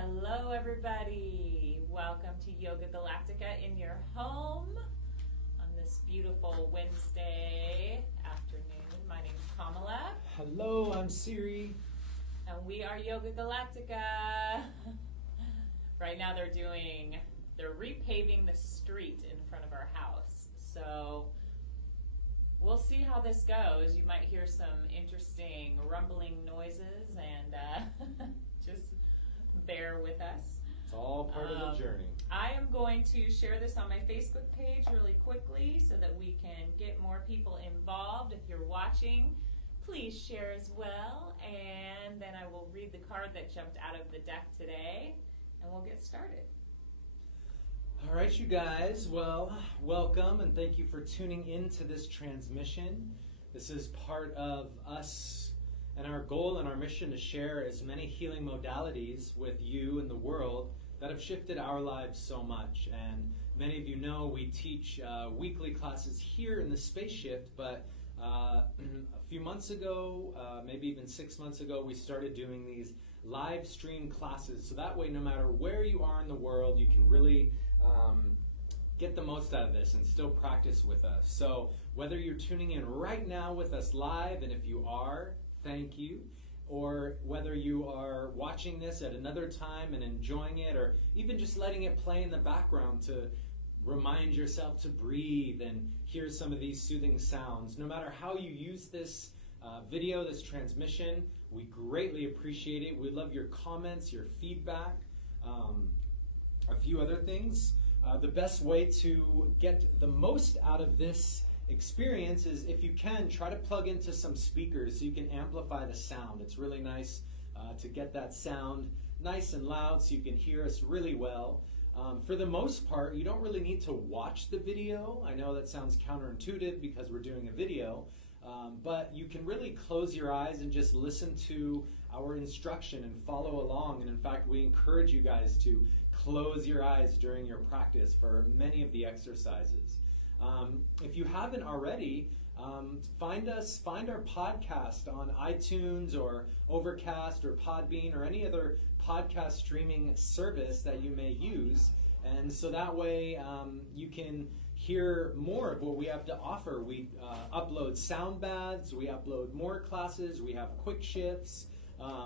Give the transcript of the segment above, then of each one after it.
Hello everybody, welcome to Yoga Galactica in your home on this beautiful Wednesday afternoon. My name's Kamala. Hello, I'm Siri. And we are Yoga Galactica. Right now they're repaving the street in front of our house. So we'll see how this goes. You might hear some interesting rumbling noises and just bear with us. It's all part of the journey. I am going to share this on my Facebook page really quickly so that we can get more people involved. If you're watching, please share as well. And then I will read the card that jumped out of the deck today, and we'll get started. All right, you guys. Well, welcome, and thank you for tuning in to this transmission. This is part of us and our goal and our mission to share as many healing modalities with you and the world that have shifted our lives so much. And many of you know we teach weekly classes here in the Space Shift, but a few months ago, maybe even 6 months ago, we started doing these live stream classes. So that way, no matter where you are in the world, you can really get the most out of this and still practice with us. So whether you're tuning in right now with us live, and if you are, thank you, or whether you are watching this at another time and enjoying it, or even just letting it play in the background to remind yourself to breathe and hear some of these soothing sounds. No matter how you use this video, this transmission, we greatly appreciate it. We love your comments, your feedback, a few other things. The best way to get the most out of this experience is, if you can, try to plug into some speakers so you can amplify the sound. It's really nice to get that sound nice and loud so you can hear us really well. For the most part, you don't really need to watch the video. I know that sounds counterintuitive because we're doing a video, but you can really close your eyes and just listen to our instruction and follow along. And in fact, we encourage you guys to close your eyes during your practice for many of the exercises. If you haven't already, find our podcast on iTunes or Overcast or Podbean or any other podcast streaming service that you may use. And so that way you can hear more of what we have to offer. We upload sound baths, we upload more classes, we have quick shifts,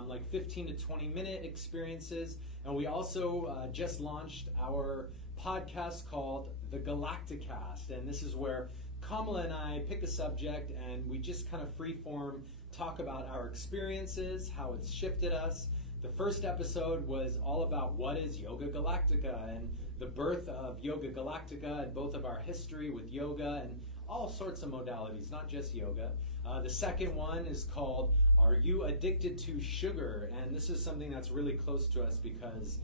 like 15 to 20 minute experiences. And we also just launched our podcast called the Galacticast, and this is where Kamala and I pick a subject and we just kind of freeform talk about our experiences, how it's shifted us. The first episode was all about what is Yoga Galactica and the birth of Yoga Galactica and both of our history with yoga and all sorts of modalities, not just yoga. The second one is called Are You Addicted to Sugar? And this is something that's really close to us because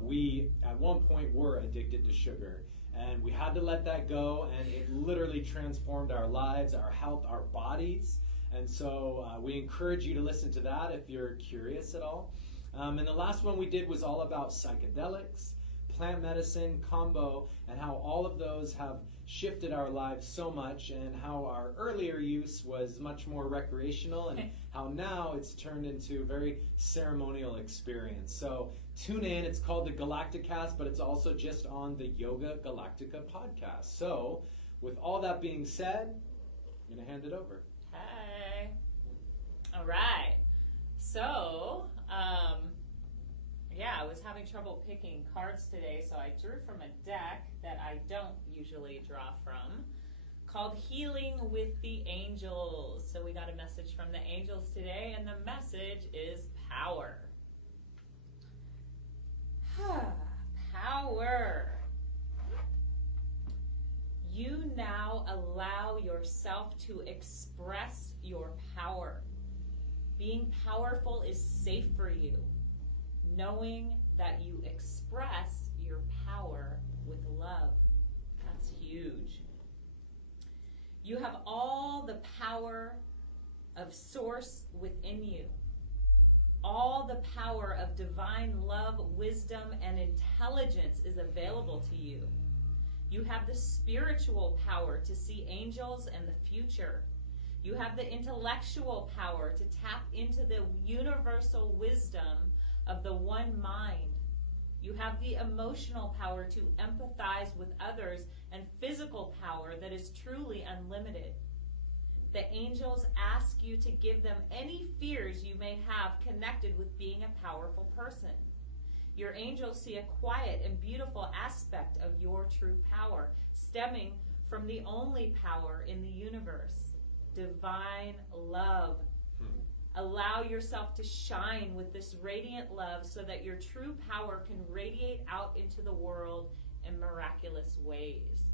we at one point were addicted to sugar, and we had to let that go, and it literally transformed our lives, our health, our bodies. And so we encourage you to listen to that if you're curious at all. And the last one we did was all about psychedelics, plant medicine, Kambo, and how all of those have shifted our lives so much, and how our earlier use was much more recreational, and how now it's turned into a very ceremonial experience. So tune in. It's called the Galacticast, but it's also just on the Yoga Galactica podcast. So with all that being said, I'm going to hand it over. Hey. All right. So, I was having trouble picking cards today, so I drew from a deck that I don't usually draw from, called Healing with the Angels. So we got a message from the angels today, and the message is power. Power. You now allow yourself to express your power. Being powerful is safe for you, knowing that you express your power with love. That's huge. You have all the power of Source within you. All the power of divine love, wisdom, and intelligence is available to you. You have the spiritual power to see angels and the future. You have the intellectual power to tap into the universal wisdom of the one mind You have the emotional power to empathize with others and physical power that is truly unlimited. The angels ask you to give them any fears you may have connected with being a powerful person. Your angels see a quiet and beautiful aspect of your true power, stemming from the only power in the universe, divine love. Allow yourself to shine with this radiant love so that your true power can radiate out into the world in miraculous ways.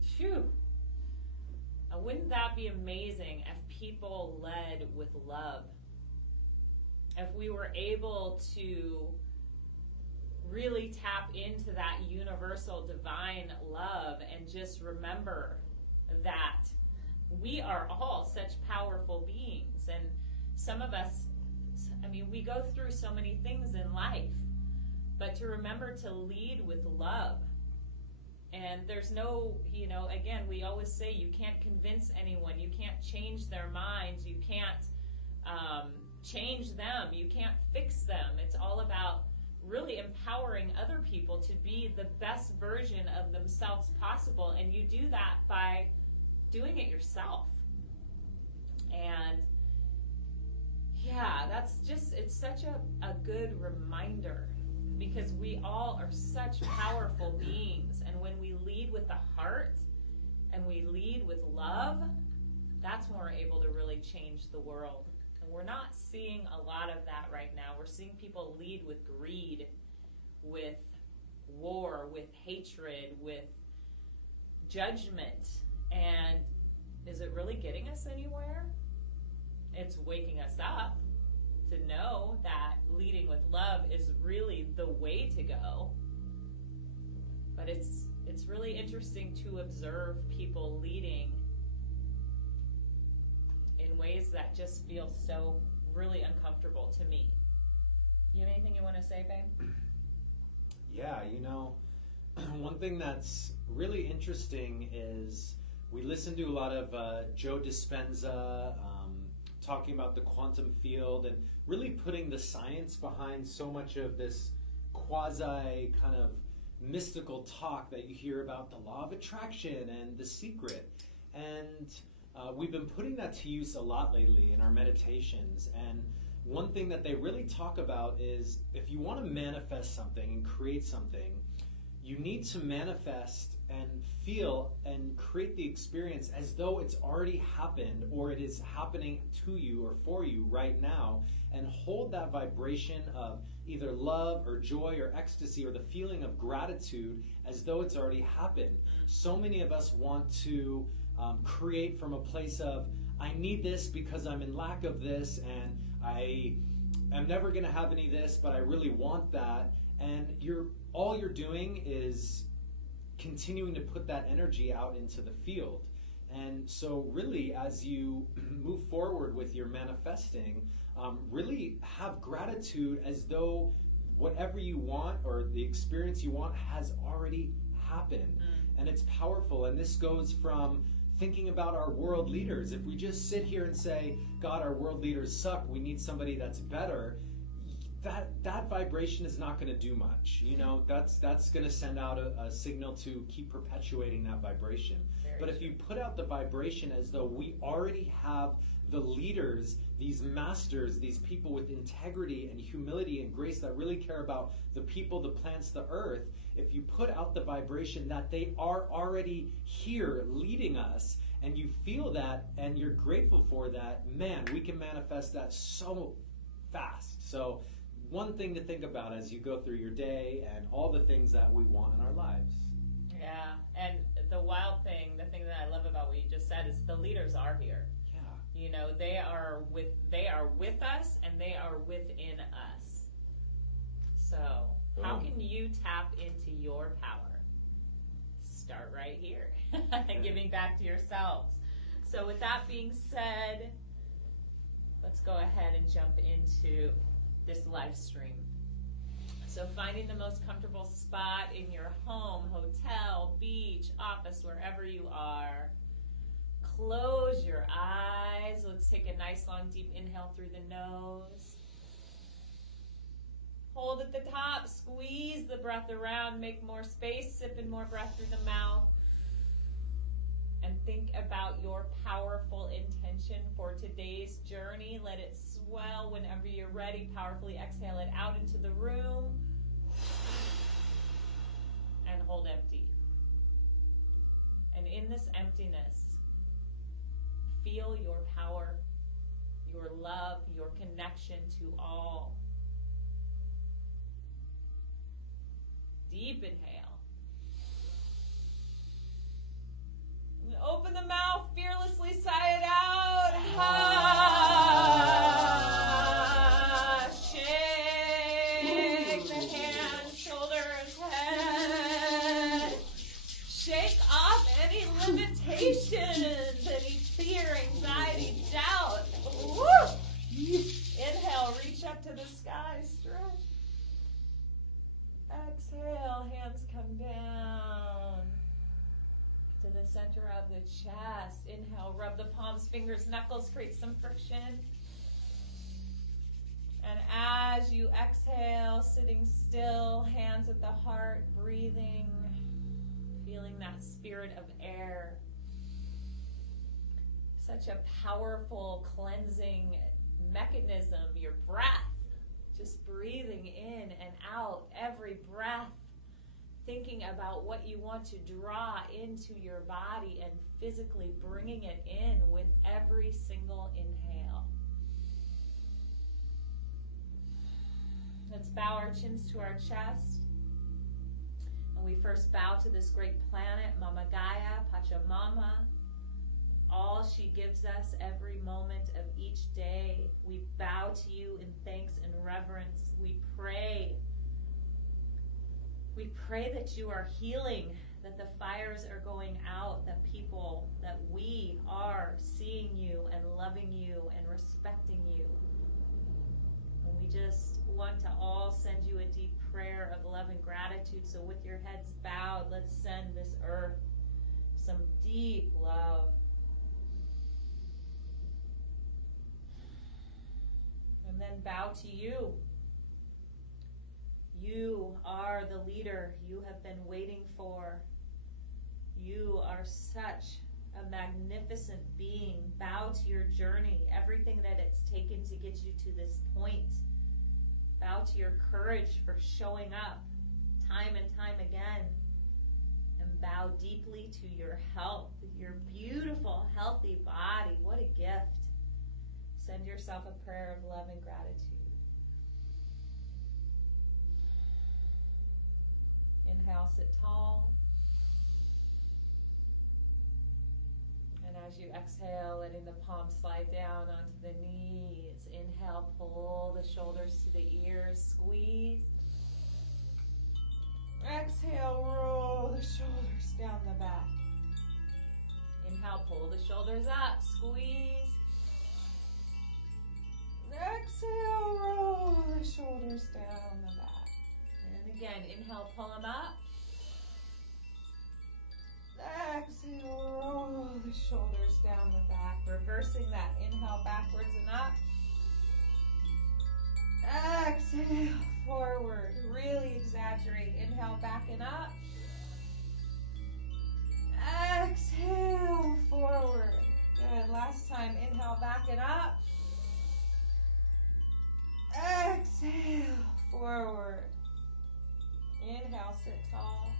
Phew. Now, wouldn't that be amazing if people led with love? If we were able to really tap into that universal divine love and just remember that we are all such powerful beings. And some of us, we go through so many things in life, but to remember to lead with love. And there's no, again, we always say you can't convince anyone. You can't change their minds. You can't change them. You can't fix them. It's all about really empowering other people to be the best version of themselves possible. And you do that by doing it yourself. And yeah, it's such a good reminder, because we all are such powerful beings. And when we lead with the heart and we lead with love, that's when we're able to really change the world. And we're not seeing a lot of that right now. We're seeing people lead with greed, with war, with hatred, with judgment. And is it really getting us anywhere? It's waking us up to know that leading with love is really the way to go. But it's really interesting to observe people leading in ways that just feel so really uncomfortable to me. You have anything you want to say, babe? Yeah, one thing that's really interesting is we listen to a lot of Joe Dispenza talking about the quantum field and really putting the science behind so much of this quasi kind of mystical talk that you hear about the law of attraction and The Secret. And we've been putting that to use a lot lately in our meditations. And one thing that they really talk about is if you want to manifest something and create something, you need to manifest and feel and create the experience as though it's already happened or it is happening to you or for you right now, and hold that vibration of either love or joy or ecstasy or the feeling of gratitude as though it's already happened. So many of us want to create from a place of, I need this because I'm in lack of this, and I am never going to have any of this, but I really want that. And all you're doing is continuing to put that energy out into the field. And so really, as you move forward with your manifesting, really have gratitude as though whatever you want or the experience you want has already happened. And it's powerful. And this goes from thinking about our world leaders. If we just sit here and say, God, our world leaders suck, we need somebody that's better, that vibration is not going to do much. That's going to send out a signal to keep perpetuating that vibration. But if you put out the vibration as though we already have the leaders, these masters, these people with integrity and humility and grace that really care about the people, the plants, the earth, if you put out the vibration that they are already here leading us, and you feel that and you're grateful for that, man, we can manifest that so fast. So one thing to think about as you go through your day and all the things that we want in our lives. Yeah, and the wild thing, the thing that I love about what you just said is the leaders are here. Yeah. They are with us, and they are within us. So how can you tap into your power? Start right here, giving back to yourselves. So with that being said, let's go ahead and jump into this live stream. So finding the most comfortable spot in your home, hotel, beach, office, wherever you are. Close your eyes. Let's take a nice long deep inhale through the nose. Hold hold at the top. Squeeze the breath around. Make more space. Sip in more breath through the mouth. And think about your powerful intention for today's journey. Let it swell whenever you're ready. Powerfully exhale it out into the room. And hold empty. And in this emptiness, feel your power, your love, your connection to all. Deep inhale. Open the mouth, fearlessly sigh it out. Ha! Shake the hands, shoulders, head. Shake off any limitations, any fear, anxiety, doubt. Woo! Inhale, reach up to the sky, stretch. Exhale, hands come down to the center of the chest. Inhale, rub the palms, fingers, knuckles, create some friction. And as you exhale, sitting still, hands at the heart, breathing, feeling that spirit of air. Such a powerful cleansing mechanism, your breath. Just breathing in and out, every breath. Thinking about what you want to draw into your body and physically bringing it in with every single inhale. Let's bow our chins to our chest. And we first bow to this great planet, Mama Gaia, Pachamama. All she gives us every moment of each day. We bow to you in thanks and reverence. We pray that you are healing, that the fires are going out, that we are seeing you and loving you and respecting you. And we just want to all send you a deep prayer of love and gratitude. So with your heads bowed, let's send this earth some deep love. And then bow to you. You are the leader you have been waiting for. You are such a magnificent being. Bow to your journey, everything that it's taken to get you to this point. Bow to your courage for showing up time and time again. And bow deeply to your health, your beautiful, healthy body. What a gift. Send yourself a prayer of love and gratitude. Inhale, sit tall. And as you exhale, letting the palms slide down onto the knees. Inhale, pull the shoulders to the ears, squeeze. Exhale, roll the shoulders down the back. Inhale, pull the shoulders up, squeeze. Exhale, roll the shoulders down the back. And again, inhale, pull them up. Exhale, roll the shoulders down the back. Reversing that. Inhale, backwards and up. Exhale, forward. Really exaggerate. Inhale, back and up. Exhale, forward. Good. Last time, inhale, back and up. Exhale, forward. Inhale, sit tall.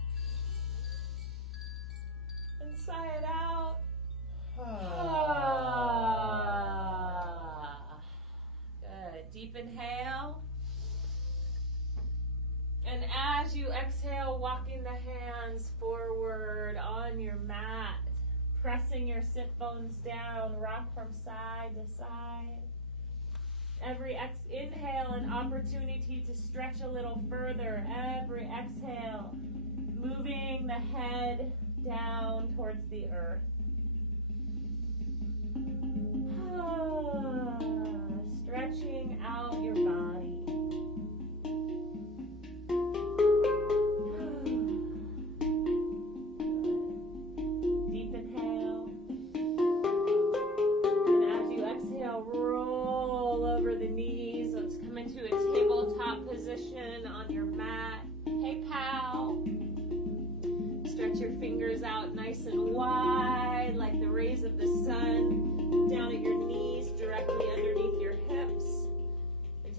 And sigh it out. Good. Deep inhale. And as you exhale, walking the hands forward on your mat, pressing your sit bones down, rock from side to side. Every inhale, an opportunity to stretch a little further. Every exhale, moving the head down towards the earth. Stretching out your body. Deep inhale. And as you exhale, roll over the knees. Let's come into a tabletop position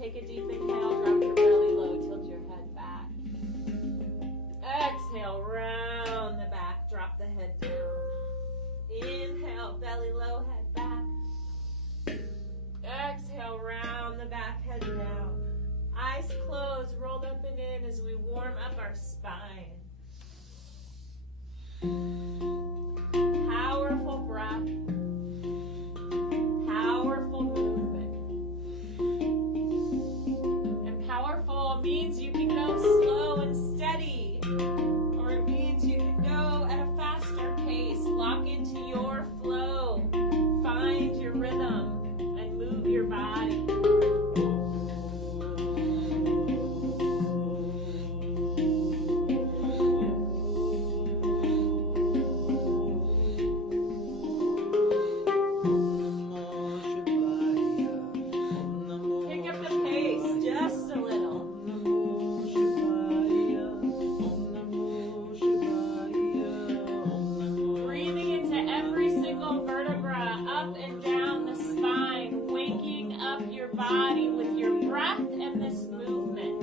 take a deep inhale, drop your belly low, tilt your head back. Exhale, round the back, drop the head down. Inhale, belly low, head back. Exhale, round the back, head down. Eyes closed, rolled up and in as we warm up our spine. Powerful breath. Powerful movement. And powerful means you can go slow and steady, or it means you can go at a faster pace. Lock into your flow. Find your rhythm and move your body. Body with your breath and this movement.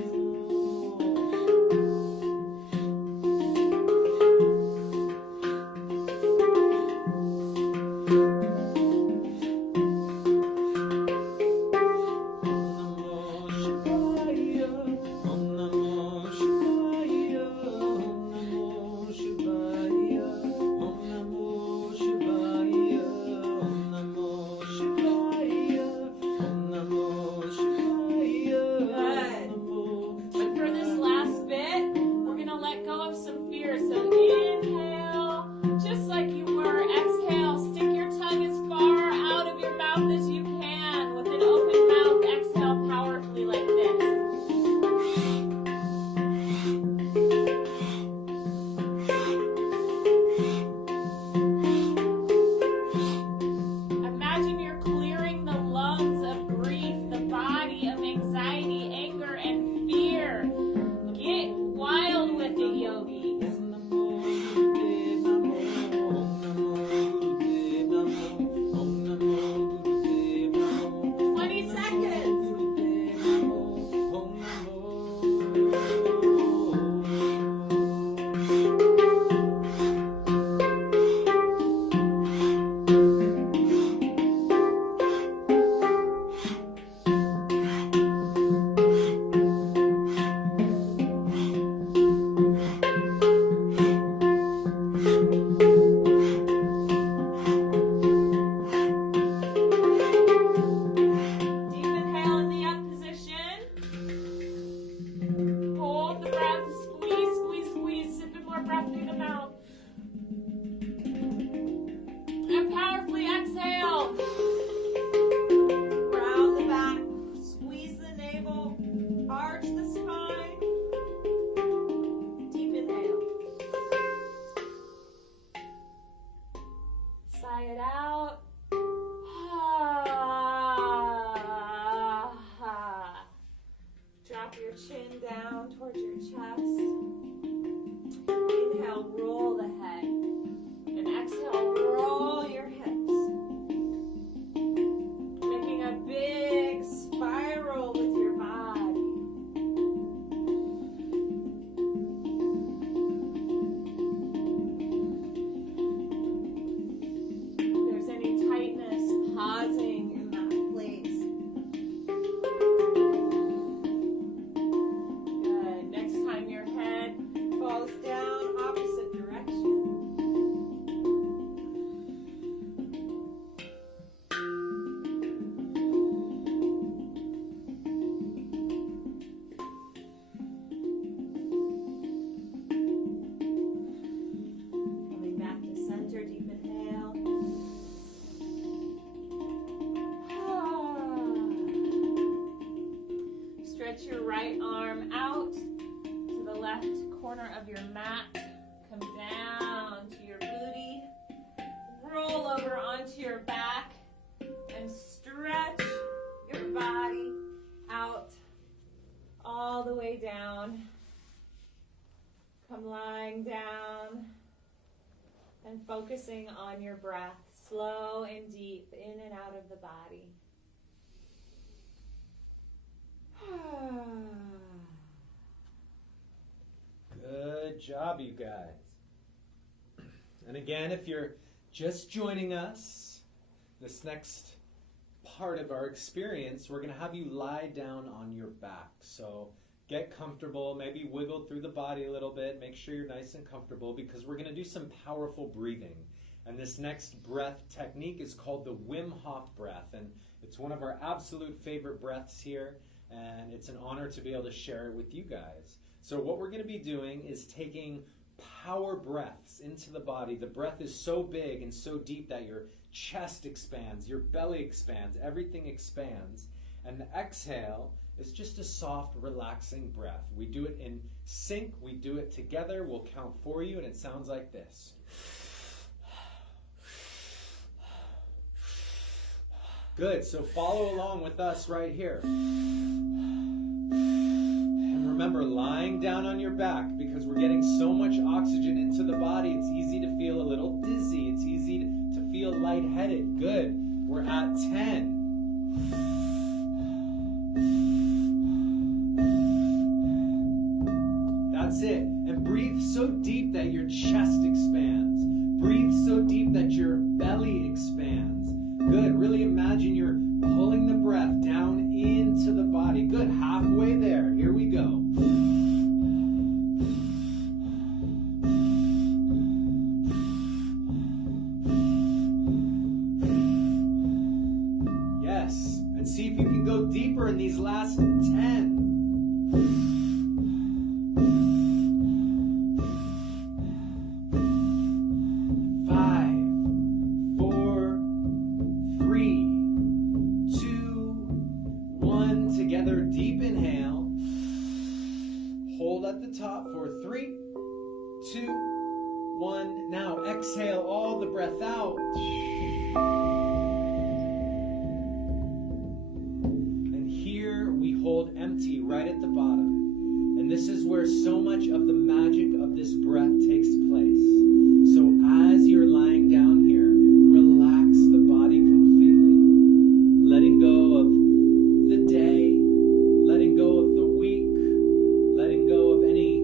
Stretch your right arm out to the left corner of your mat. Come down to your booty. Roll over onto your back and stretch your body out all the way down. Come lying down and focusing on your breath, slow and deep in and out of the body. job, you guys. And again, if you're just joining us, this next part of our experience, we're going to have you lie down on your back. So get comfortable, maybe wiggle through the body a little bit, make sure you're nice and comfortable, because we're going to do some powerful breathing. And this next breath technique is called the Wim Hof breath, and it's one of our absolute favorite breaths here, and it's an honor to be able to share it with you guys. So what we're going to be doing is taking power breaths into the body. The breath is so big and so deep that your chest expands, your belly expands, everything expands. And the exhale is just a soft, relaxing breath. We do it in sync. We do it together. We'll count for you, and it sounds like this. Good. So follow along with us right here. Remember, lying down on your back, because we're getting so much oxygen into the body, it's easy to feel a little dizzy. It's easy to feel lightheaded. Good. We're at 10. That's it. And breathe so deep that your chest expands. Breathe so deep that your belly expands. Good. Really imagine you're pulling the breath down into the body. Good. Halfway there. Here we go. Yes. And see if you can go deeper in these last 10. Together, deep inhale. Hold at the top for 3, 2, 1. Now exhale all the breath out. And here we hold empty right at the bottom. And this is where so much of the magic of this breath takes place. So as you're lying down here, relax the body completely, letting go of the day, letting go of the week, letting go of any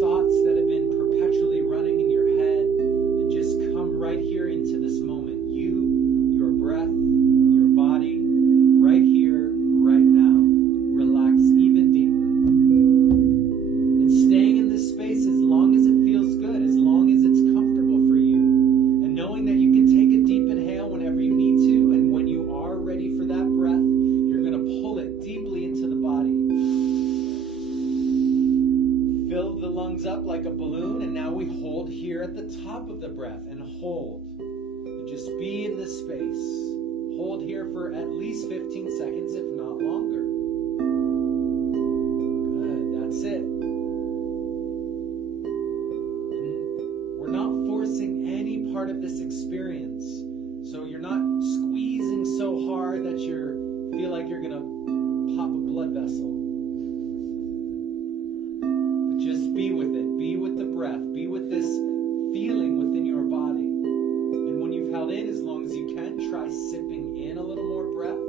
thoughts that have been perpetually running in your head, and just come right here into this moment. You, your breath, your body, right here, right now. Relax even deeper. And staying in this space as long as it feels good, as long as it's comfortable for you, and knowing that you can take a deep inhale whenever you need to, and when you are ready for that breath, you're going to pull it deeply into the body. Fill the lungs up like a balloon, and now we hold here at the top of the breath and hold. And just be in this space. Hold here for at least 15 seconds, if not longer. Good, that's it. And we're not forcing any part of this experience. So you're not squeezing so hard that you feel like you're going to pop a blood vessel. But just be with it. Be with the breath. Be with this feeling within your body. And when you've held in as long as you can, try sipping in a little more breath.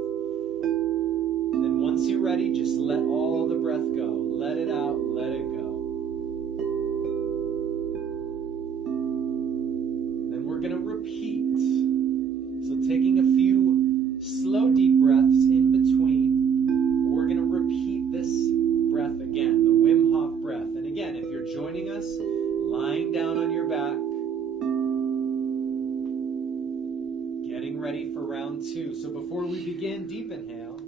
And then once you're ready, just let all the breath go. Let it out. Let it go. And then we're going to repeat. So taking a few slow, deep breaths in between, we're going to repeat this breath again, the Wim Hof breath. And again, if you're joining us, lying down on your back, getting ready for round 2. So before we begin, deep inhale,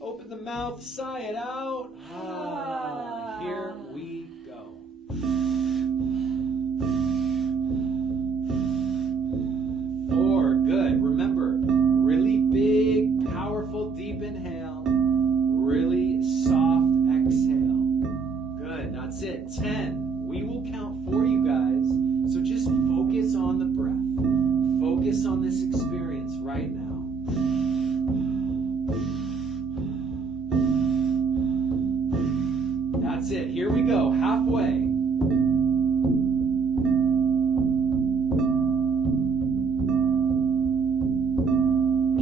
open the mouth, sigh it out. Here we go. 4, good. Remember, really big, powerful, deep inhale. Really soft exhale. Good, that's it. 10. We will count for you guys. So just focus on the breath. Focus on this experience right now. That's it. Here we go. Halfway.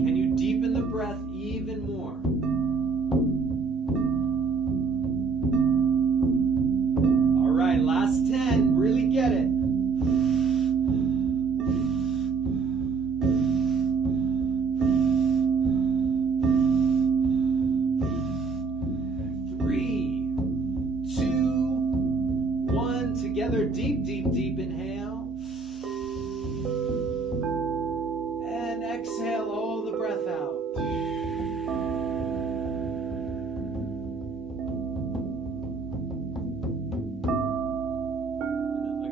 Can you deepen the breath even more? All right, last together. Deep, deep, deep inhale. And exhale all the breath out.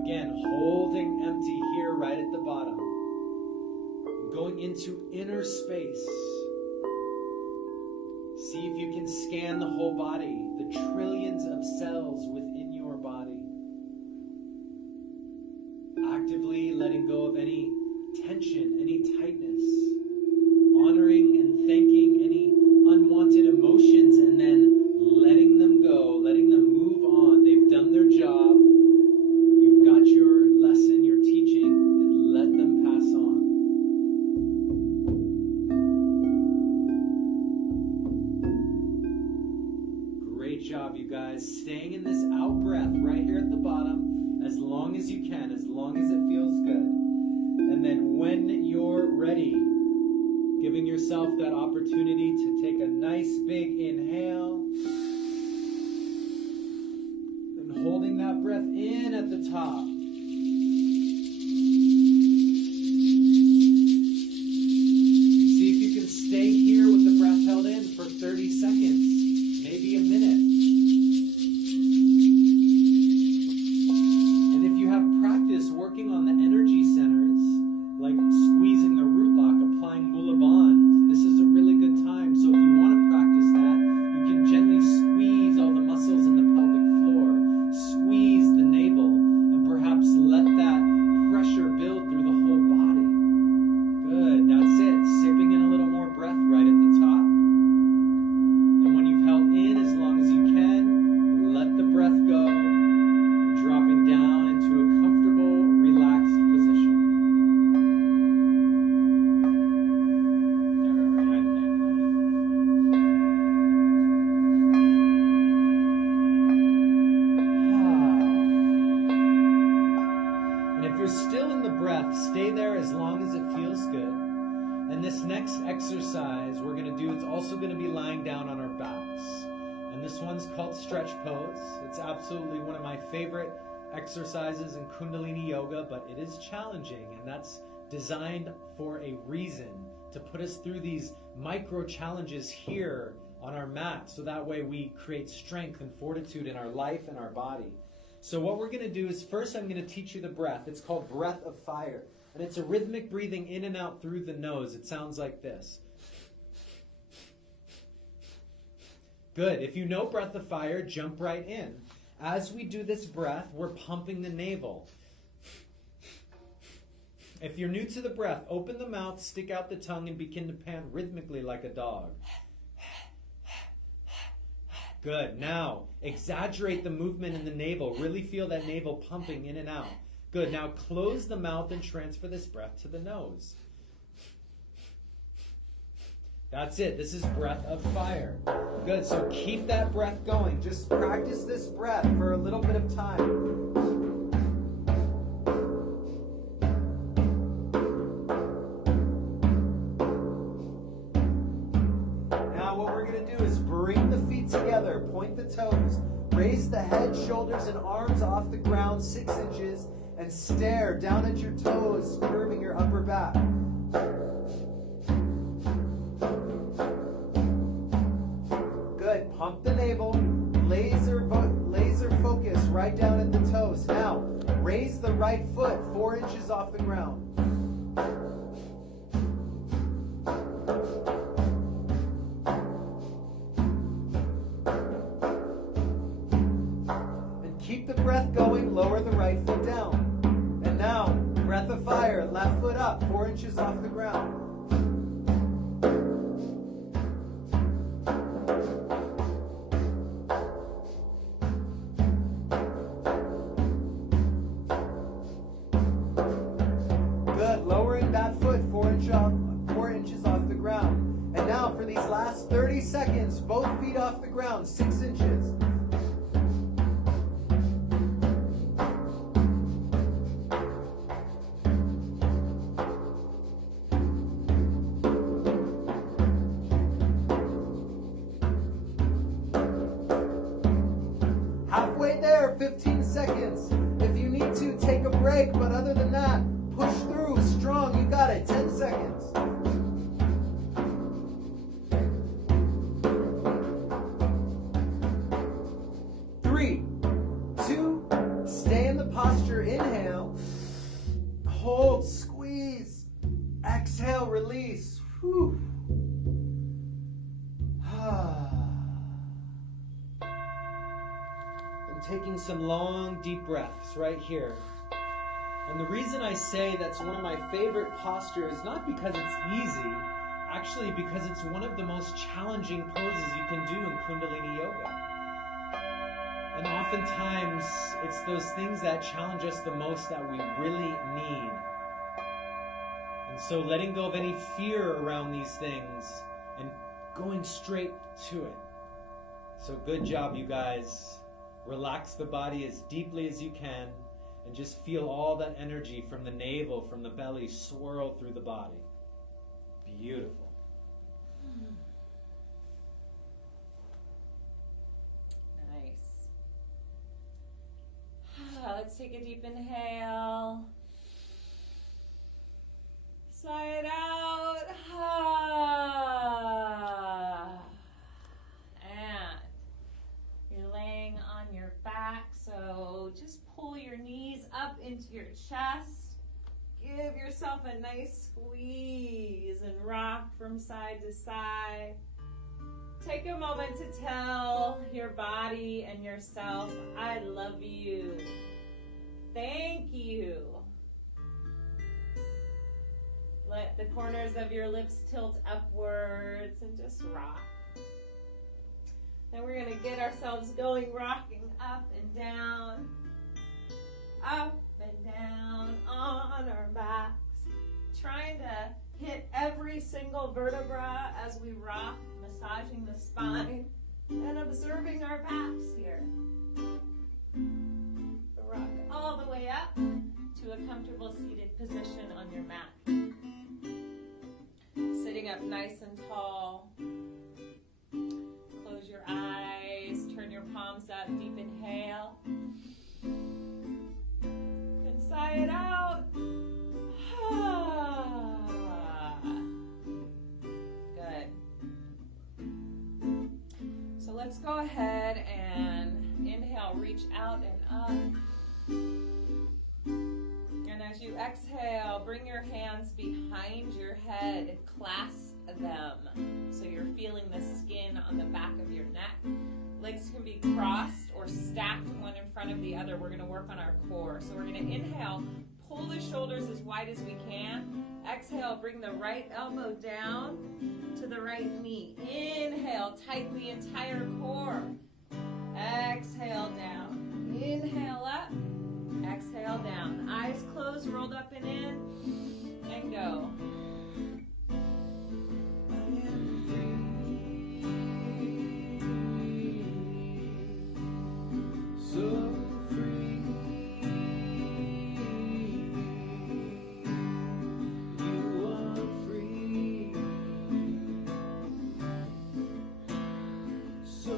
Again, holding empty here right at the bottom. Going into inner space. See if you can scan the whole body, the trillions of cells within your body. Actively letting go of any tension, any tightness. Honoring and thanking any unwanted emotions and then letting them go, letting them move on. They've done their job. You've got your lesson, your teaching, and let them pass on. Great job, you guys. Staying in this out breath right here at the bottom as long as you can, as long as it feels good. And then when you're ready, giving yourself that opportunity to take a nice big inhale. And holding that breath in at the top. See if you can stay here with the breath held in for 30 seconds, maybe a minute. And if you have practice working on the energy centers, like squeezing the root lock, applying Mula Band, this is a really good time. So if you want to practice that, you can gently squeeze all the muscles in the pelvic floor, squeeze the navel, and perhaps let that pressure build through the whole body. Good, that's it. Sipping in a little more breath right at the top. And when you've held in as long as you can, let the breath go, dropping down into a comfortable, relaxed position. And if you're still in the breath, stay there as long as it feels good. And this next exercise we're going to do, it's also going to be lying down on our backs. And this one's called stretch pose. It's absolutely one of my favorite exercises in Kundalini yoga, but it is challenging, and that's designed for a reason, to put us through these micro challenges here on our mat, so that way we create strength and fortitude in our life and our body. So what we're going to do is first I'm going to teach you the breath. It's called breath of fire. And it's a rhythmic breathing in and out through the nose. It sounds like this. Good. If you know breath of fire, jump right in. As we do this breath, we're pumping the navel. If you're new to the breath, open the mouth, stick out the tongue, and begin to pant rhythmically like a dog. Good. Now, exaggerate the movement in the navel. Really feel that navel pumping in and out. Good. Now, close the mouth and transfer this breath to the nose. That's it. This is breath of fire. Good. So keep that breath going. Just practice this breath for a little bit of time. Now what we're going to do is bring the feet together. Point the toes. Raise the head, shoulders, and arms off the ground 6 inches. And stare down at your toes, curving your upper back. Good. Pump the navel. Laser focus right down at the toes. Now, raise the right foot 4 inches off the ground. And keep the breath going. Lower the right foot down. And now, breath of fire. Left foot up 4 inches off the ground. For these last 30 seconds, both feet off the ground, 6 inches. Halfway there. there, 15 seconds. If you need to, take a break, but other than that, push through, strong, you got it, 10 seconds. Three, two, stay in the posture, inhale, hold, squeeze, exhale, release. Whew. And taking some long, deep breaths right here. And the reason I say that's one of my favorite postures, not because it's easy, actually because it's one of the most challenging poses you can do in Kundalini Yoga. And oftentimes, it's those things that challenge us the most that we really need. And so letting go of any fear around these things and going straight to it. So good job, you guys. Relax the body as deeply as you can and just feel all that energy from the navel, from the belly, swirl through the body. Beautiful. Nice. Let's take a deep inhale. Sigh it out. And you're laying on your back, so just pull your knees up into your chest. Give yourself a nice squeeze and rock from side to side. Take a moment to tell your body and yourself, I love you. Thank you. Let the corners of your lips tilt upwards and just rock. Then we're going to get ourselves going, rocking up and down on our backs. Trying to hit every single vertebra as we rock, massaging the spine and observing our backs here. Rock all the way up to a comfortable seated position on your mat. Sitting up nice and tall. Close your eyes, turn your palms up, deep inhale. And sigh it out. Good. So let's go ahead and inhale, reach out and up. And as you exhale, bring your hands behind your head, clasp them so you're feeling the skin on the back of your neck. Legs can be crossed or stacked one in front of the other. We're going to work on our core. So we're going to inhale, pull the shoulders as wide as we can. Exhale, bring the right elbow down to the right knee. Inhale, tighten the entire core. Exhale down. Inhale up. Exhale down. Eyes closed, rolled up and in, and go. So free. You are free. So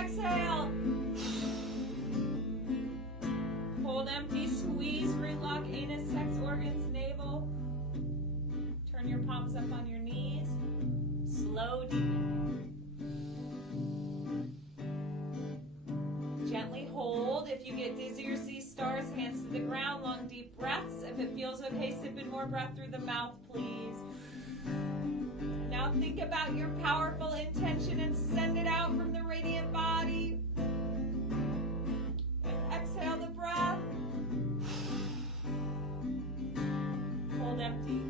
exhale. Hold empty, squeeze root lock, anus, sex organs, navel. Turn your palms up on your knees. Slow deep inhale. Gently hold. If you get dizzy or see stars, hands to the ground, long deep breaths. If it feels okay, sip in more breath through the mouth, please. Now think about your powerful intention and send it out from the radiant body. And exhale the breath. Hold empty.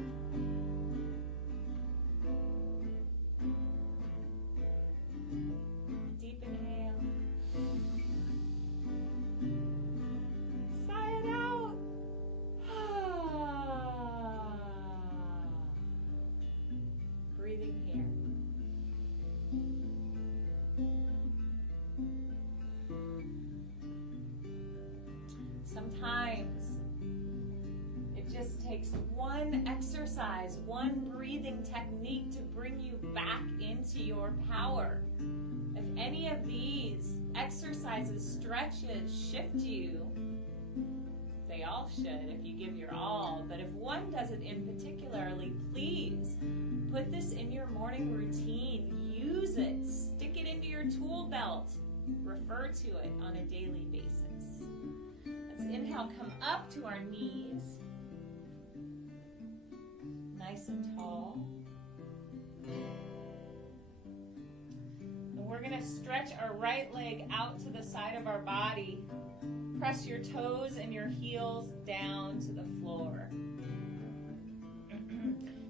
Deep inhale. Sigh it out. Breathing here. Sometimes it just takes one exercise, one breathing technique to bring you back into your power. If any of these exercises, stretches, shift you, they all should if you give your all. But if one doesn't in particularly, please put this in your morning routine. Use it. Stick it into your tool belt. Refer to it on a daily basis. Let's inhale, come up to our knees. Nice and tall. And we're going to stretch our right leg out to the side of our body. Press your toes and your heels down to the floor.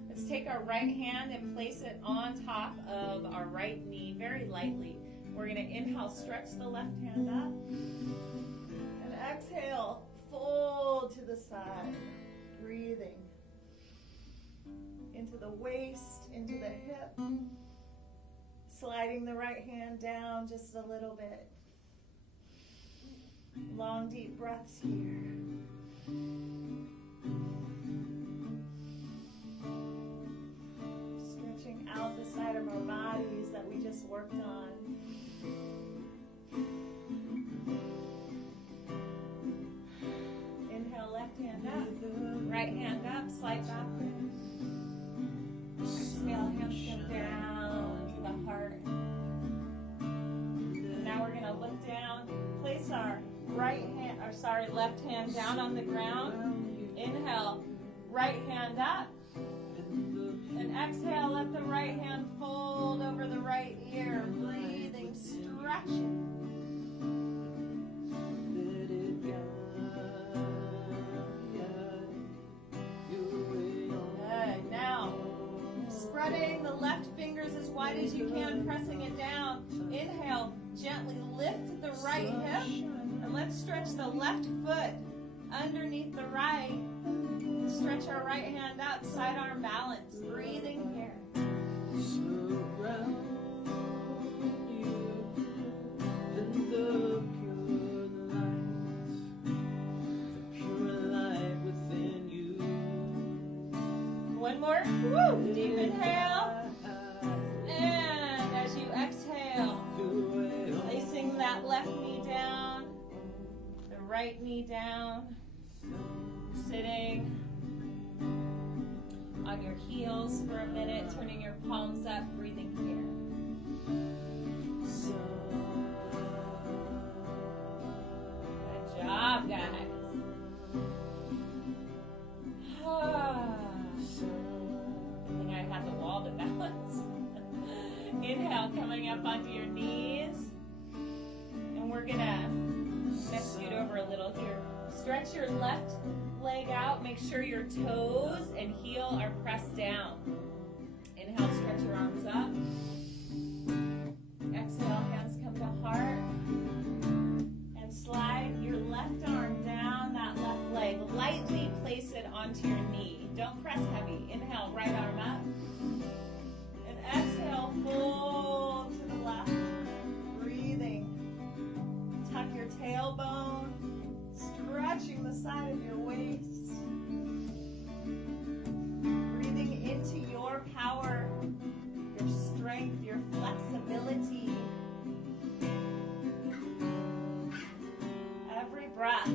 Let's take our right hand and place it on top of our right knee very lightly. We're going to inhale, stretch the left hand up. And exhale, fold to the side. Breathing into the waist, into the hip. Sliding the right hand down just a little bit. Long, deep breaths here. Stretching out the side of our bodies that we just worked on. Inhale, left hand up. Right hand up, slide backward. Exhale, hands come down to the heart. Now we're going to look down, place our left hand down on the ground. Inhale, right hand up. And exhale, let the right hand fold over the right ear. Breathing, stretching. Good. Now, spreading the left fingers as wide as you can, pressing it down. Inhale, gently lift the right hip. And let's stretch the left foot underneath the right. Stretch our right hand up, side arm balance. Breathing here. Surround you in the pure light within you. One more. Woo! Deep inhale. And as you exhale, placing that left knee down, the right knee down, sitting on your heels for a minute, turning your palms up, breathing here. Good job, guys. Good thing I had the wall to balance. Inhale, coming up onto your knees. And we're gonna scoot over a little here. Stretch your left leg out. Make sure your toes and heel are pressed down. Inhale, stretch your arms up. Exhale, hands come to heart. And slide your left arm down that left leg. Lightly place it onto your knee. Don't press heavy. Inhale, right arm up. And exhale, fold to the left. Breathing. Tuck your tailbone. Stretching the side of your waist. Breathing into your power, your strength, your flexibility. breath.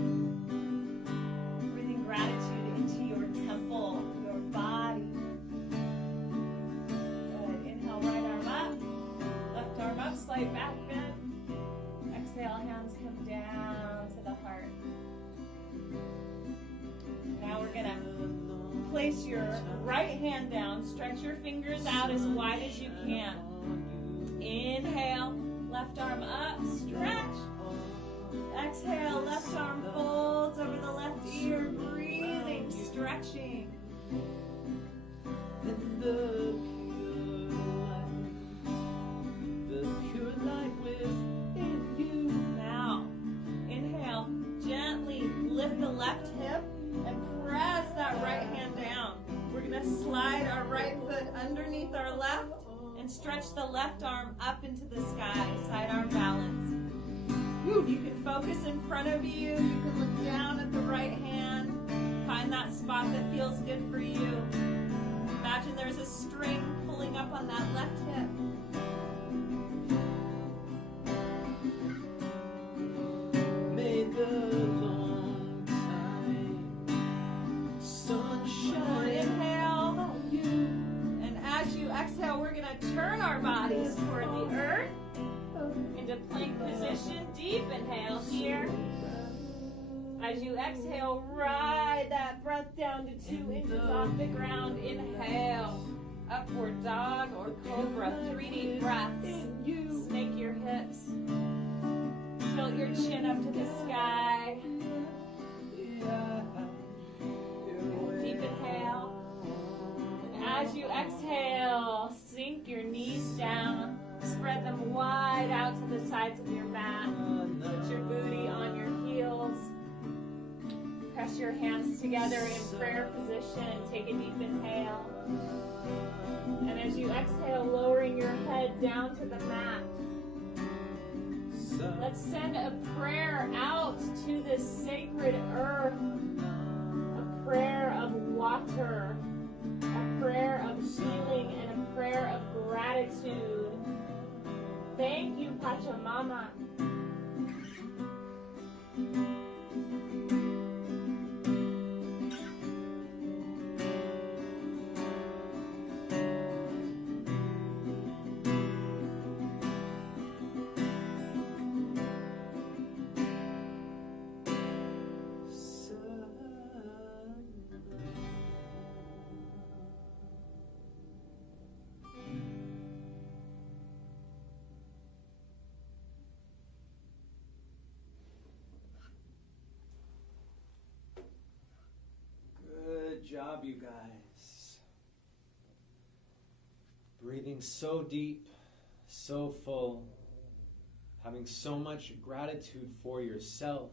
Breathing gratitude into your temple, your body. Good. Inhale, right arm up. Left arm up, slight back bend. Exhale, hands come down to the heart. Now we're going to place your right hand down. Stretch your fingers out as wide as you can. Inhale, left arm up, stretch. Exhale, left arm folds over the left ear, breathing, stretching. The pure light within you. Now, inhale, gently lift the left hip and press that right hand down. We're going to slide our right foot underneath our left and stretch the left arm up into the sky, side arm balance. You can focus in front of you. You can look down at the right hand. Find that spot that feels good for you. Imagine there's a string pulling up on that left hip. May the long time sunshine. Inhale. And as you exhale, we're going to turn our bodies toward the earth into plank position. Deep inhale here. As you exhale, ride that breath down to 2 inches off the ground. Inhale. Upward dog or cobra. 3 deep breaths. Snake your hips. Tilt your chin up to the sky. Deep inhale. And as you exhale, sink your knees down. Spread them wide out to the sides of your mat. Put your booty on your heels. Press your hands together in prayer position and take a deep inhale. And as you exhale, lowering your head down to the mat. Let's send a prayer out to this sacred earth. A prayer of water. A prayer of healing and a prayer of gratitude. Thank you, Pachamama. Good job, you guys. Breathing so deep, so full, having so much gratitude for yourself,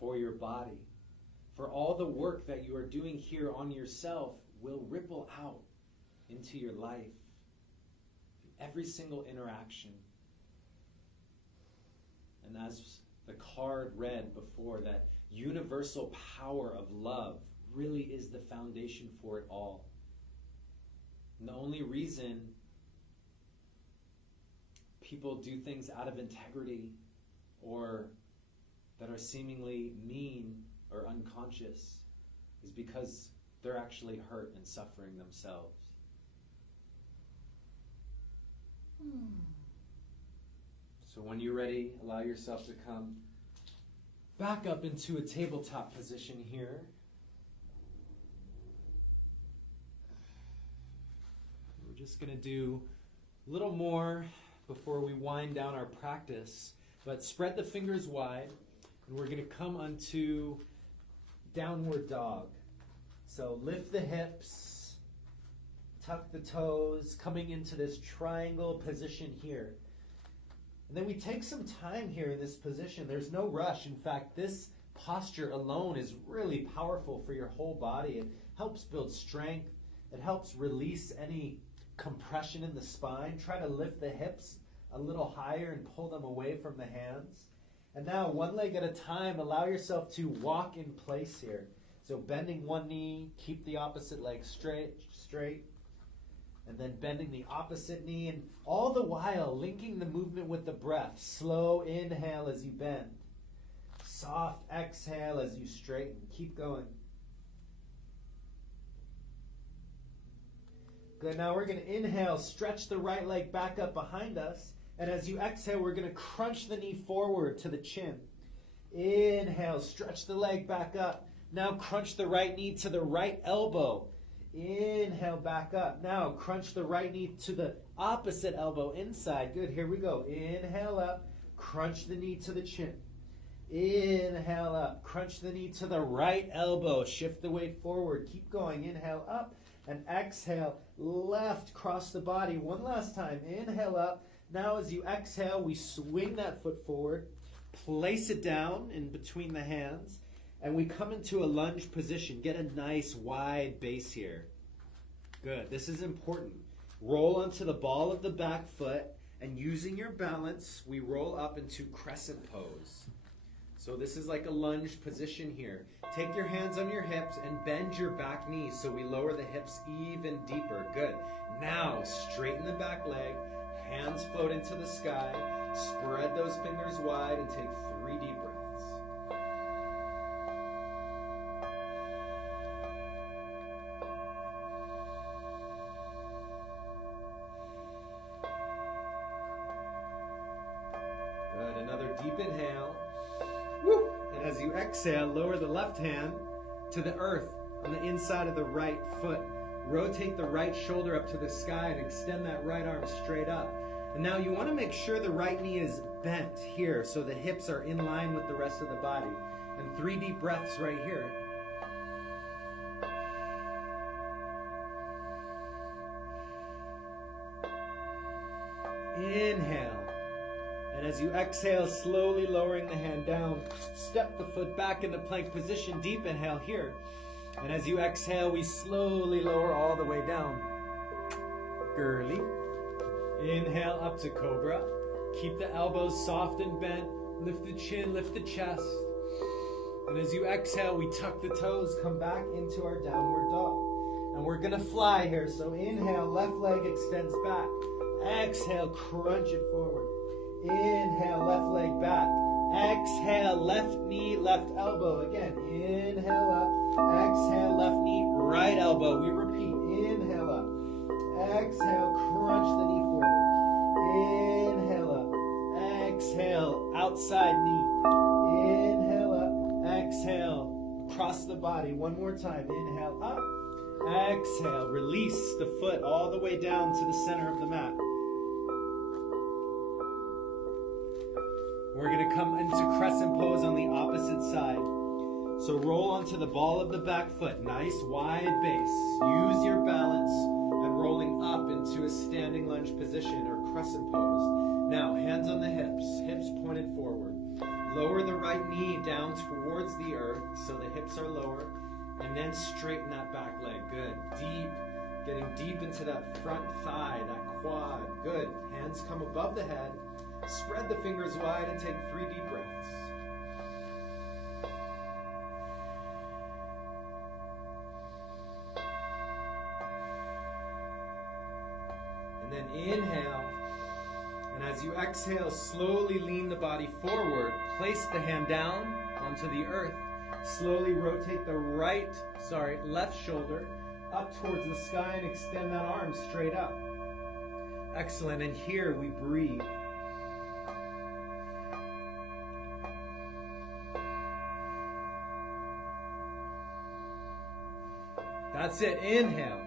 for your body, for all the work that you are doing here on yourself will ripple out into your life, every single interaction. And as the card read before, that universal power of love really is the foundation for it all. And the only reason people do things out of integrity or that are seemingly mean or unconscious is because they're actually hurt and suffering themselves. So when you're ready, allow yourself to come back up into a tabletop position here. We're just going to do a little more before we wind down our practice. But spread the fingers wide, and we're going to come onto downward dog. So lift the hips, tuck the toes, coming into this triangle position here. And then we take some time here in this position. There's no rush. In fact, this posture alone is really powerful for your whole body. It helps build strength. It helps release any compression in the spine. Try to lift the hips a little higher and pull them away from the hands. And now, one leg at a time, allow yourself to walk in place here. So bending one knee, keep the opposite leg straight. And then bending the opposite knee, and all the while linking the movement with the breath. Slow inhale as you bend. soft exhale as you straighten. Keep going. Good. Now we're going to inhale, stretch the right leg back up behind us. And as you exhale, we're going to crunch the knee forward to the chin. Inhale, stretch the leg back up. Now crunch the right knee to the right elbow. Inhale, back up. Now crunch the right knee to the opposite elbow inside. Good. Here we go. Inhale up. Crunch the knee to the chin. Inhale up. Crunch the knee to the right elbow. Shift the weight forward. Keep going. Inhale up. And exhale, left, cross the body. One last time. Inhale up. Now as you exhale, we swing that foot forward, place it down in between the hands, and we come into a lunge position. Get a nice wide base here. Good. This is important. Roll onto the ball of the back foot, and using your balance, we roll up into crescent pose. So this is like a lunge position here. Take your hands on your hips and bend your back knees so we lower the hips even deeper. Good. Now straighten the back leg. Hands float into the sky. Spread those fingers wide and take 3 deep breaths. Good. Another deep inhale. Woo! And as you exhale, lower the left hand to the earth on the inside of the right foot. Rotate the right shoulder up to the sky and extend that right arm straight up. And now you want to make sure the right knee is bent here so the hips are in line with the rest of the body. And 3 deep breaths right here. Inhale. And as you exhale, slowly lowering the hand down, step the foot back into plank position. Deep inhale here. And as you exhale, we slowly lower all the way down. Girly. Inhale up to cobra. Keep the elbows soft and bent. Lift the chin, lift the chest. And as you exhale, we tuck the toes, come back into our downward dog. And we're going to fly here. So inhale, left leg extends back. Exhale, crunch it forward. Inhale, left leg back. Exhale, left knee, left elbow. Again, inhale up. Exhale, left knee, right elbow. We repeat. Inhale up. Exhale, crunch the knee forward. Inhale up. Exhale, outside knee. Inhale up. Exhale, across the body. One more time. Inhale up. Exhale, release the foot all the way down to the center of the mat. We're going to come into crescent pose on the opposite side. So roll onto the ball of the back foot. Nice wide base. Use your balance and rolling up into a standing lunge position or crescent pose. Now, hands on the hips pointed forward. Lower the right knee down towards the earth so the hips are lower. And then straighten that back leg. Good. Deep. Getting deep into that front thigh, that quad. Good. Hands come above the head. Spread the fingers wide and take 3 deep breaths. And then inhale. And as you exhale, slowly lean the body forward. Place the hand down onto the earth. Slowly rotate the left shoulder up towards the sky and extend that arm straight up. Excellent. And here we breathe. That's it. Inhale.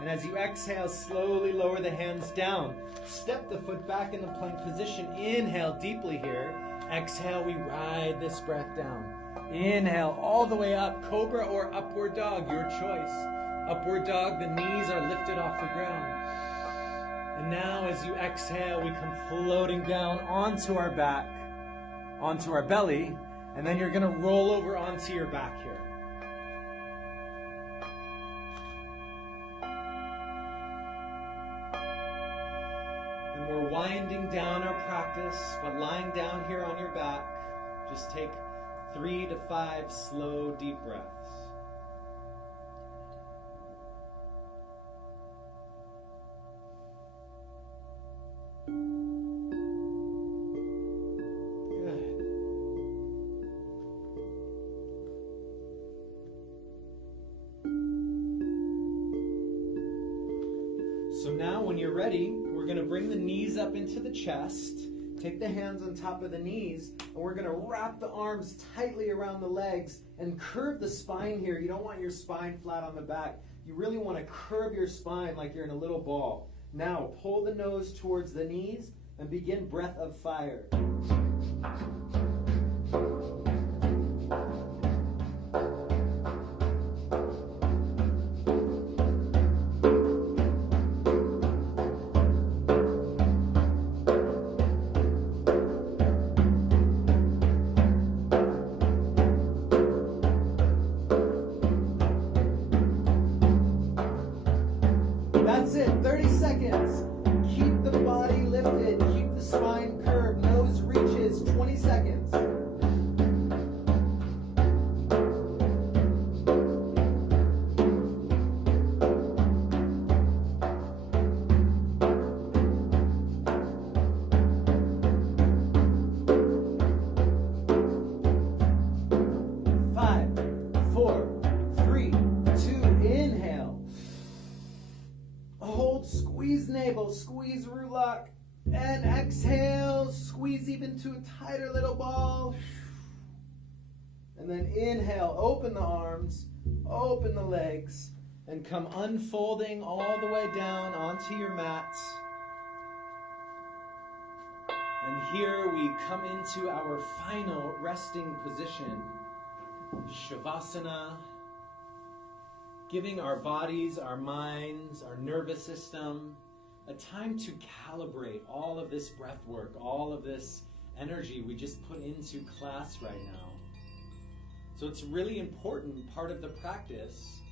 And as you exhale, slowly lower the hands down. Step the foot back into plank position. Inhale deeply here. Exhale, we ride this breath down. Inhale all the way up. Cobra or upward dog, your choice. Upward dog, the knees are lifted off the ground. And now as you exhale, we come floating down onto our back, onto our belly, and then you're going to roll over onto your back here. And we're winding down our practice, but lying down here on your back, just take 3 to 5 slow, deep breaths. Good. So now when you're ready, we're going to bring the knees up into the chest. Take the hands on top of the knees, and we're going to wrap the arms tightly around the legs and curve the spine here. You don't want your spine flat on the back. You really want to curve your spine like you're in a little ball. Now, pull the nose towards the knees and begin breath of fire. That's it, 30 seconds. Keep the body lifted, keep the spine curved, nose reaches, 20 seconds. 5, 4, 3, 2, inhale. Hold, squeeze navel, squeeze root lock, and exhale, squeeze even to a tighter little ball. And then inhale, open the arms, open the legs, and come unfolding all the way down onto your mat. And here we come into our final resting position, Shavasana. Giving our bodies, our minds, our nervous system a time to calibrate all of this breath work, all of this energy we just put into class right now. So it's really important part of the practice,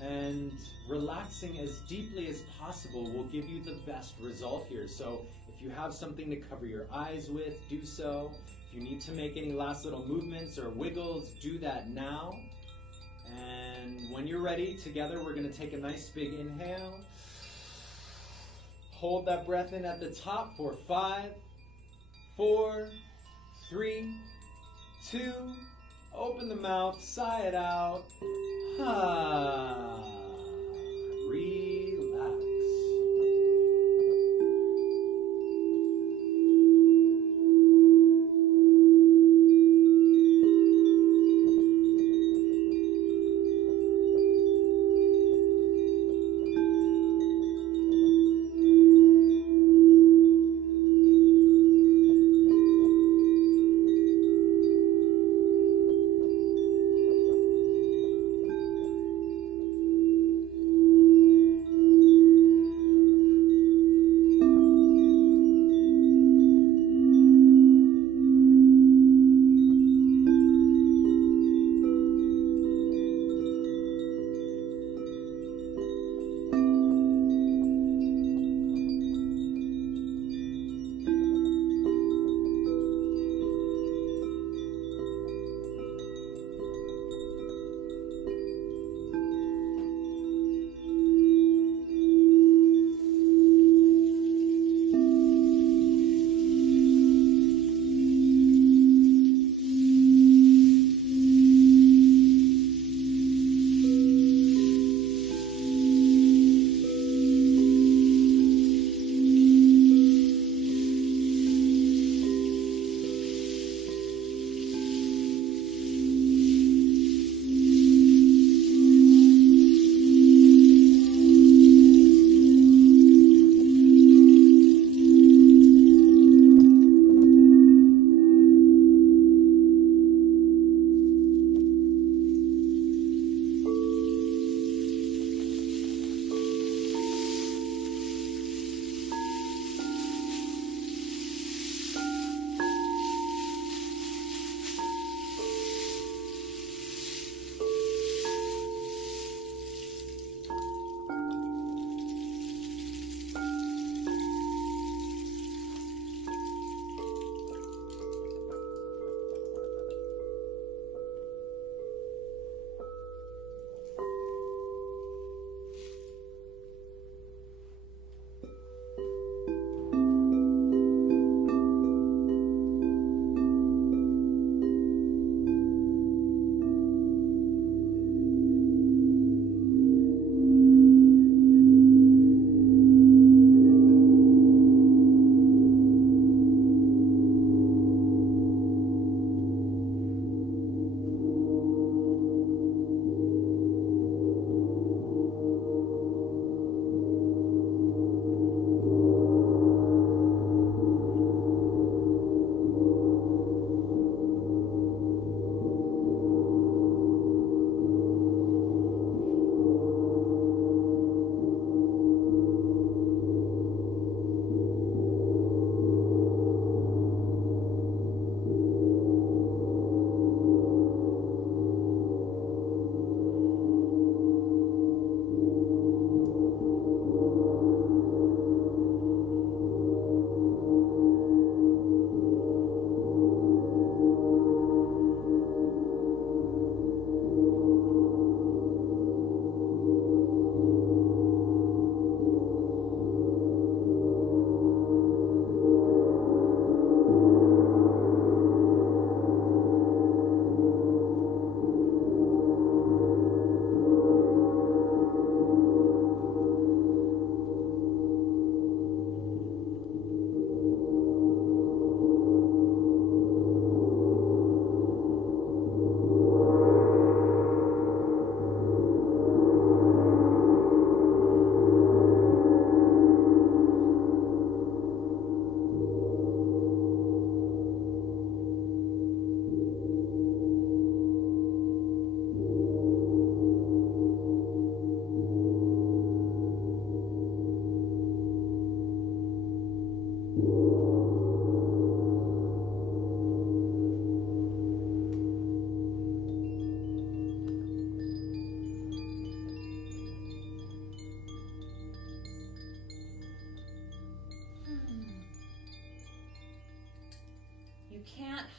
and relaxing as deeply as possible will give you the best result here. So if you have something to cover your eyes with, do so. If you need to make any last little movements or wiggles, do that now. And when you're ready, together we're going to take a nice big inhale. Hold that breath in at the top for 5, 4, 3, 2, open the mouth, sigh it out. Relax.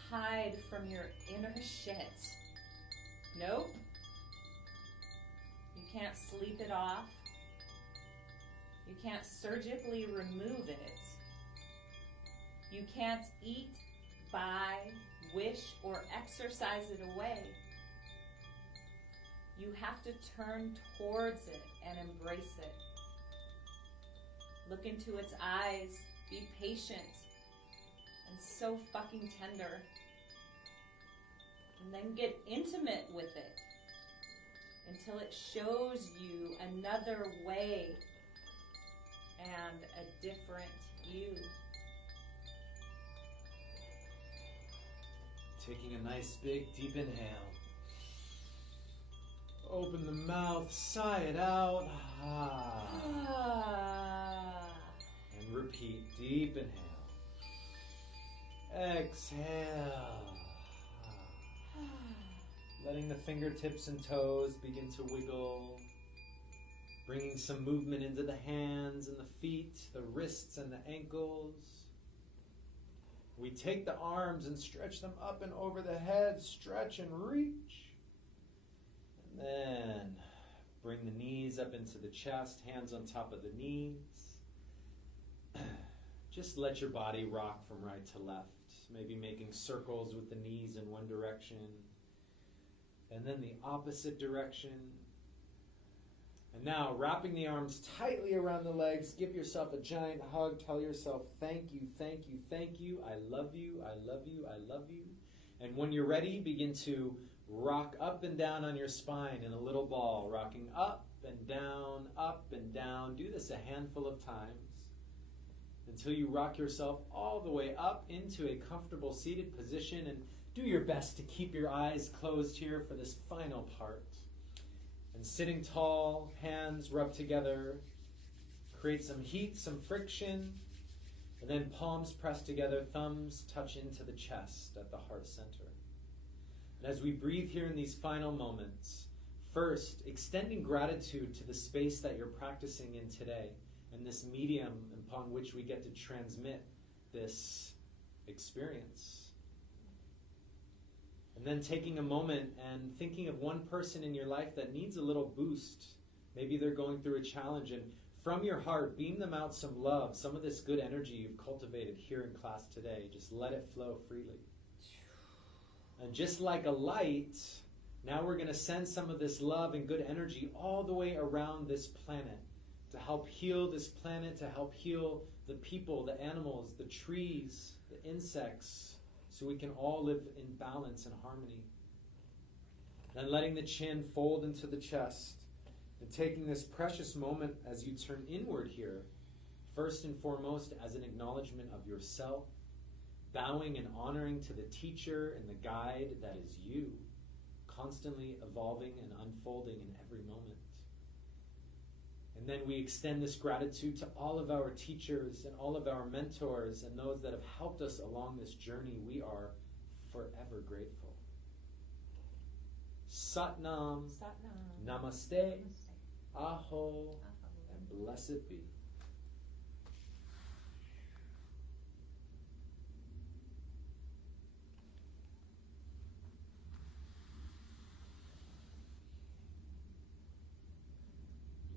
hide from your inner shit. Nope. You can't sleep it off. You can't surgically remove it. You can't eat, buy, wish, or exercise it away. You have to turn towards it and embrace it. Look into its eyes, be patient, and so fucking tender. And then get intimate with it until it shows you another way and a different you. Taking a nice big deep inhale. Open the mouth, sigh it out. And repeat. Deep inhale. Exhale. Letting the fingertips and toes begin to wiggle. Bringing some movement into the hands and the feet, the wrists and the ankles. We take the arms and stretch them up and over the head. Stretch and reach. And then bring the knees up into the chest, hands on top of the knees. Just let your body rock from right to left. Maybe making circles with the knees in one direction. And then the opposite direction. And now, wrapping the arms tightly around the legs, give yourself a giant hug. Tell yourself, thank you, thank you, thank you. I love you, I love you, I love you. And when you're ready, begin to rock up and down on your spine in a little ball, rocking up and down, up and down. Do this a handful of times until you rock yourself all the way up into a comfortable seated position. And do your best to keep your eyes closed here for this final part. And sitting tall, hands rub together, create some heat, some friction, and then palms press together, thumbs touch into the chest at the heart center. And as we breathe here in these final moments, first, extending gratitude to the space that you're practicing in today and this medium upon which we get to transmit this experience. And then taking a moment and thinking of one person in your life that needs a little boost. Maybe they're going through a challenge, and from your heart, beam them out some love, some of this good energy you've cultivated here in class today. Just let it flow freely. And just like a light, now we're going to send some of this love and good energy all the way around this planet to help heal this planet, to help heal the people, the animals, the trees, the insects, so we can all live in balance and harmony. Then letting the chin fold into the chest and taking this precious moment as you turn inward here, first and foremost as an acknowledgement of yourself, bowing and honoring to the teacher and the guide that is you, constantly evolving and unfolding in every moment. And then we extend this gratitude to all of our teachers and all of our mentors and those that have helped us along this journey. We are forever grateful. Satnam, Namaste, Aho, and blessed be.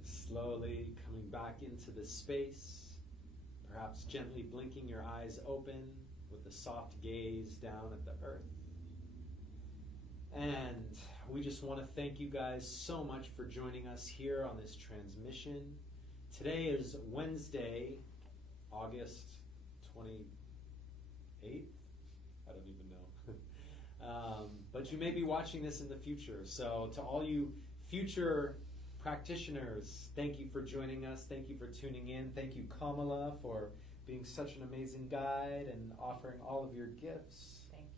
Slowly coming back into the space, perhaps gently blinking your eyes open with a soft gaze down at the earth. And we just want to thank you guys so much for joining us here on this transmission. Today is Wednesday, August 28th. I don't even know. But you may be watching this in the future. So to all you future practitioners, thank you for joining us. Thank you for tuning in. Thank you, Kamala, for being such an amazing guide and offering all of your gifts. Thank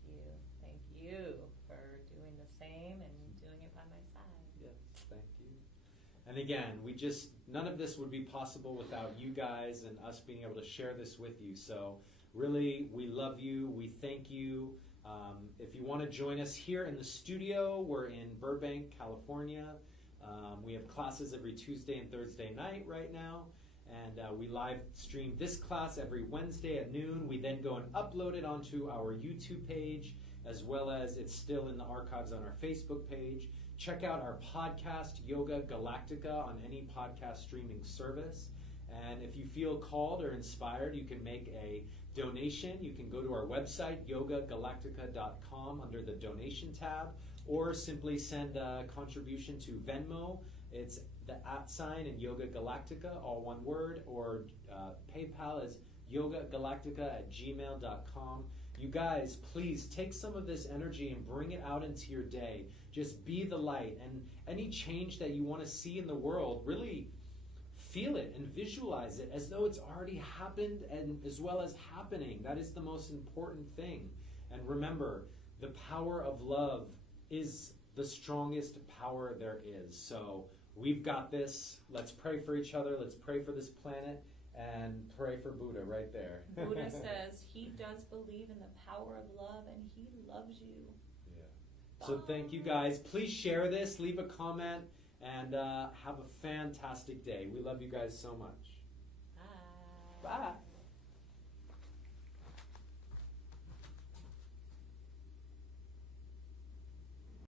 you for doing the same and doing it by my side. Yes, thank you. And again, none of this would be possible without you guys and us being able to share this with you. So really, we love you. We thank you. If you want to join us here in the studio, we're in Burbank, California. We have classes every Tuesday and Thursday night right now. And we live stream this class every Wednesday at noon. We then go and upload it onto our YouTube page, as well as it's still in the archives on our Facebook page. Check out our podcast, Yoga Galactica, on any podcast streaming service. And if you feel called or inspired, you can make a donation. You can go to our website, yogagalactica.com, under the donation tab, or simply send a contribution to Venmo. It's the @ and Yoga Galactica, all one word, or PayPal is yogagalactica@gmail.com. You guys, please take some of this energy and bring it out into your day. Just be the light, and any change that you want to see in the world, really feel it and visualize it as though it's already happened, and as well as happening. That is the most important thing. And remember, the power of love is the strongest power there is. So we've got this. Let's pray for each other. Let's pray for this planet, and pray for Buddha right there. Buddha says he does believe in the power of love, and he loves you. Yeah. So thank you guys. Please share this, leave a comment, and have a fantastic day. We love you guys so much. Bye. Bye.